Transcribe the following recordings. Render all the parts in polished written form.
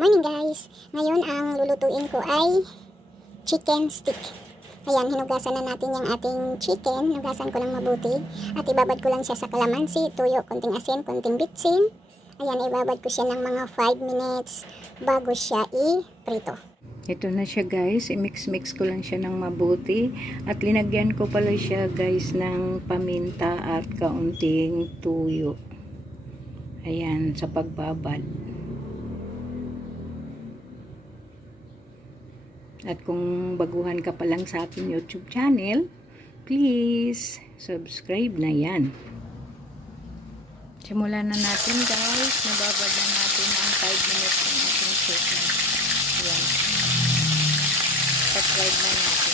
Morning guys! Ngayon ang lulutuin ko ay chicken stick. Ayan, hinugasan na natin yung ating chicken. Hinugasan ko lang mabuti. At ibabad ko lang siya sa kalamansi, tuyo, konting asin, konting bitsin. Ayan, ibabad ko siya ng mga 5 minutes bago siya i-prito. Ito na siya guys, i-mix-mix ko lang siya ng mabuti. At linagyan ko pala siya guys ng paminta at kaunting tuyo. Ayan, sa pagbabad. At kung baguhan ka pa lang sa aking YouTube channel, please subscribe na yan. Simulan na natin guys. Nababad na natin ang 5 minutes ng ating chicken. Ayan. Subscribe na natin.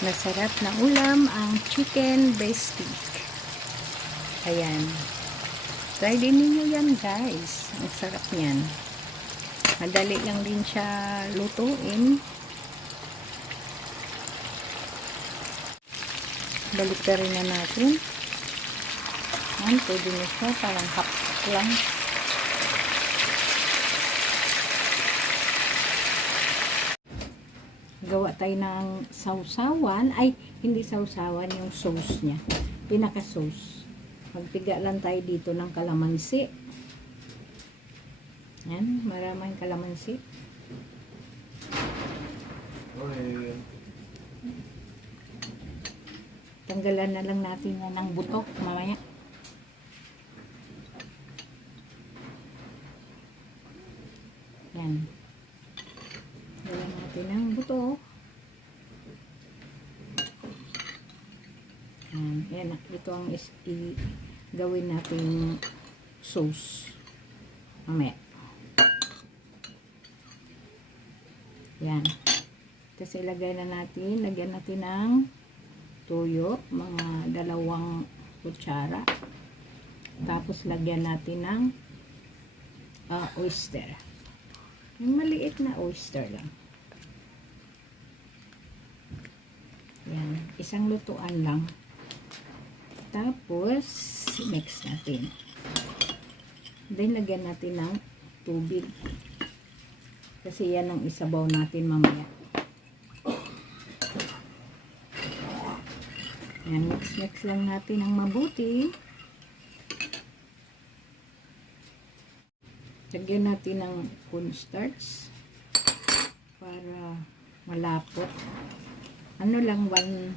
Masarap na ulam ang chicken breast stick. Ayan. Try din ninyo yan guys. Ang sarap niyan. Madali lang din siya lutuin. Balik ka rin na natin. Ayan, pwede na siya. Parang half lang. Gawa tayo ng sausawan, ay hindi sausawan, yung sauce niya, pinaka sauce. Magpiga lang tayo dito ng kalamansi. Yan, maraming kalamansi. Tanggalan na lang natin yan ng buto mamaya. Yan, tanggalan natin ng buto. Yan, ito ang gawin natin sauce mamaya. Yan, tapos ilagay na natin, lagyan natin ng tuyo, mga 2 kutsara, tapos lagyan natin ng oyster, yung maliit na oyster lang. Yan, isang lutuan lang. Tapos, mix natin. Then, lagyan natin ng tubig. Kasi yan ang isabaw natin mamaya. Yan, mix-mix lang natin ng mabuti. Lagyan natin ng cornstarch para malapot. Ano lang, 1/2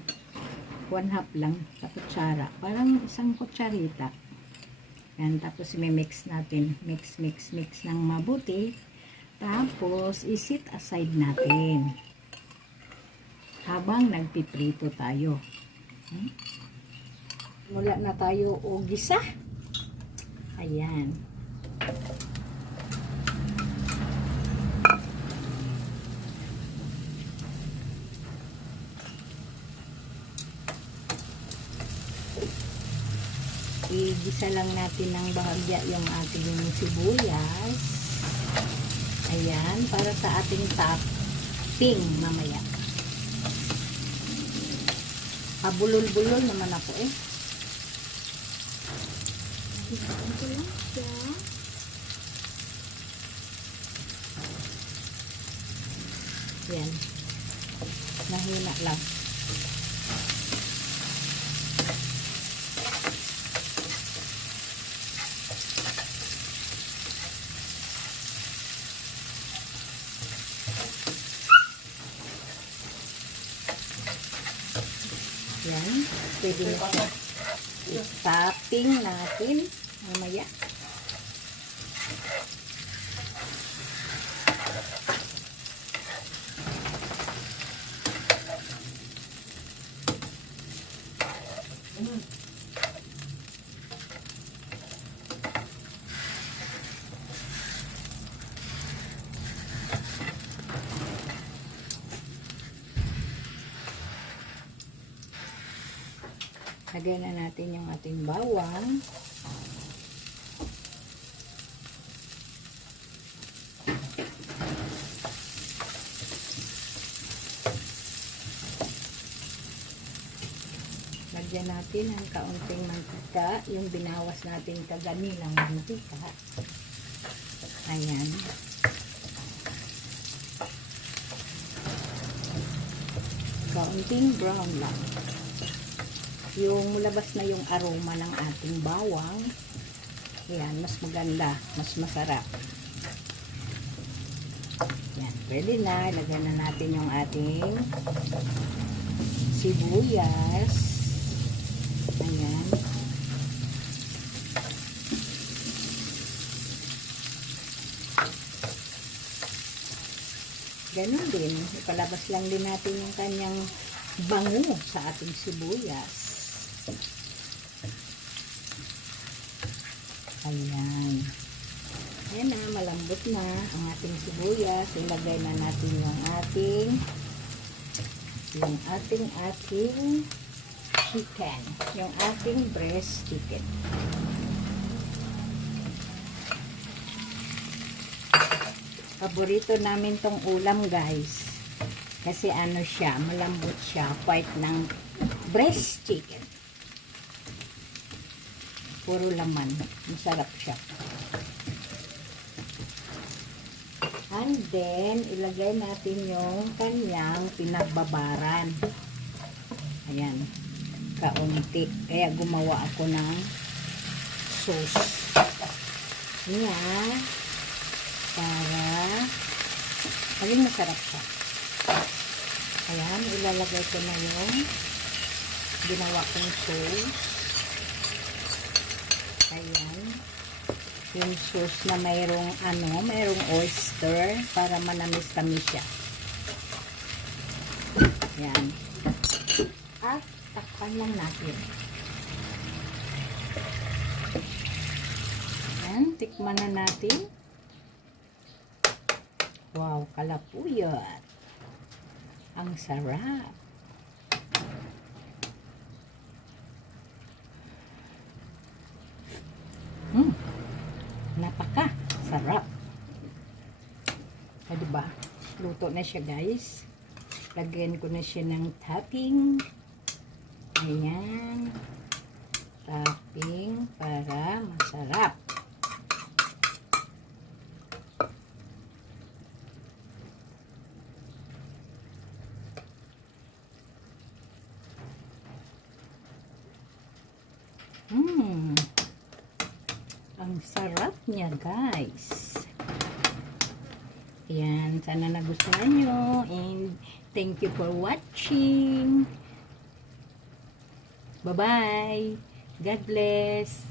lang sa kutsara. Parang isang kutsarita. Yan, tapos i-mix natin. Mix ng mabuti. Tapos, i-set aside natin. Habang nagpiprito tayo. Mula na tayo o gisa. Ayan. I-gisa lang natin ng bahagya yung ating sibuyas. Ayan, para sa ating topping mamaya. Bulol-bulol naman ako eh. Ito lang siya. Ayan. Nahina lang. Yan, pwede na siya. I-topping natin mamaya. Lagyan na natin yung ating bawang. Lagyan natin ang kaunting mantika, yung binawas natin kaganilang mantika. Ayan. Kaunting brown lang. Yung labas na yung aroma ng ating bawang. Ayan, mas maganda, mas masarap. Ayan, pwede na. Ilagyan na natin yung ating sibuyas. Ayan. Ganun din. Ipalabas lang din natin yung kanyang bango sa ating sibuyas. Ayan. Ayan na, malambot na ang ating sibuyas. Ilagay na natin yung ating chicken. Yung ating breast chicken. Paborito namin tong ulam, guys. Kasi ano siya, malambot siya. Part ng breast chicken. Puro laman. Masarap siya. And then, ilagay natin yung kanyang pinagbabaran. Ayan. Kaunti. Kaya gumawa ako ng sauce. Ayan. Para maging masarap siya. Ayan. Ilalagay ko na yung ginawa kong sauce. Ayan. Yung sauce na mayroong oyster para manamis-tamis siya. Ayan. At takpan lang natin. Ayan. Tikman na natin. Wow, kalapuyot. Ang sarap. Napaka sarap. O, diba? Luto na siya, guys. Lagyan ko na siya ng topping. Ayan. Topping para masarap. Ang sarap niya, guys. Ayan, sana nagustuhan nyo. And thank you for watching. Bye-bye. God bless.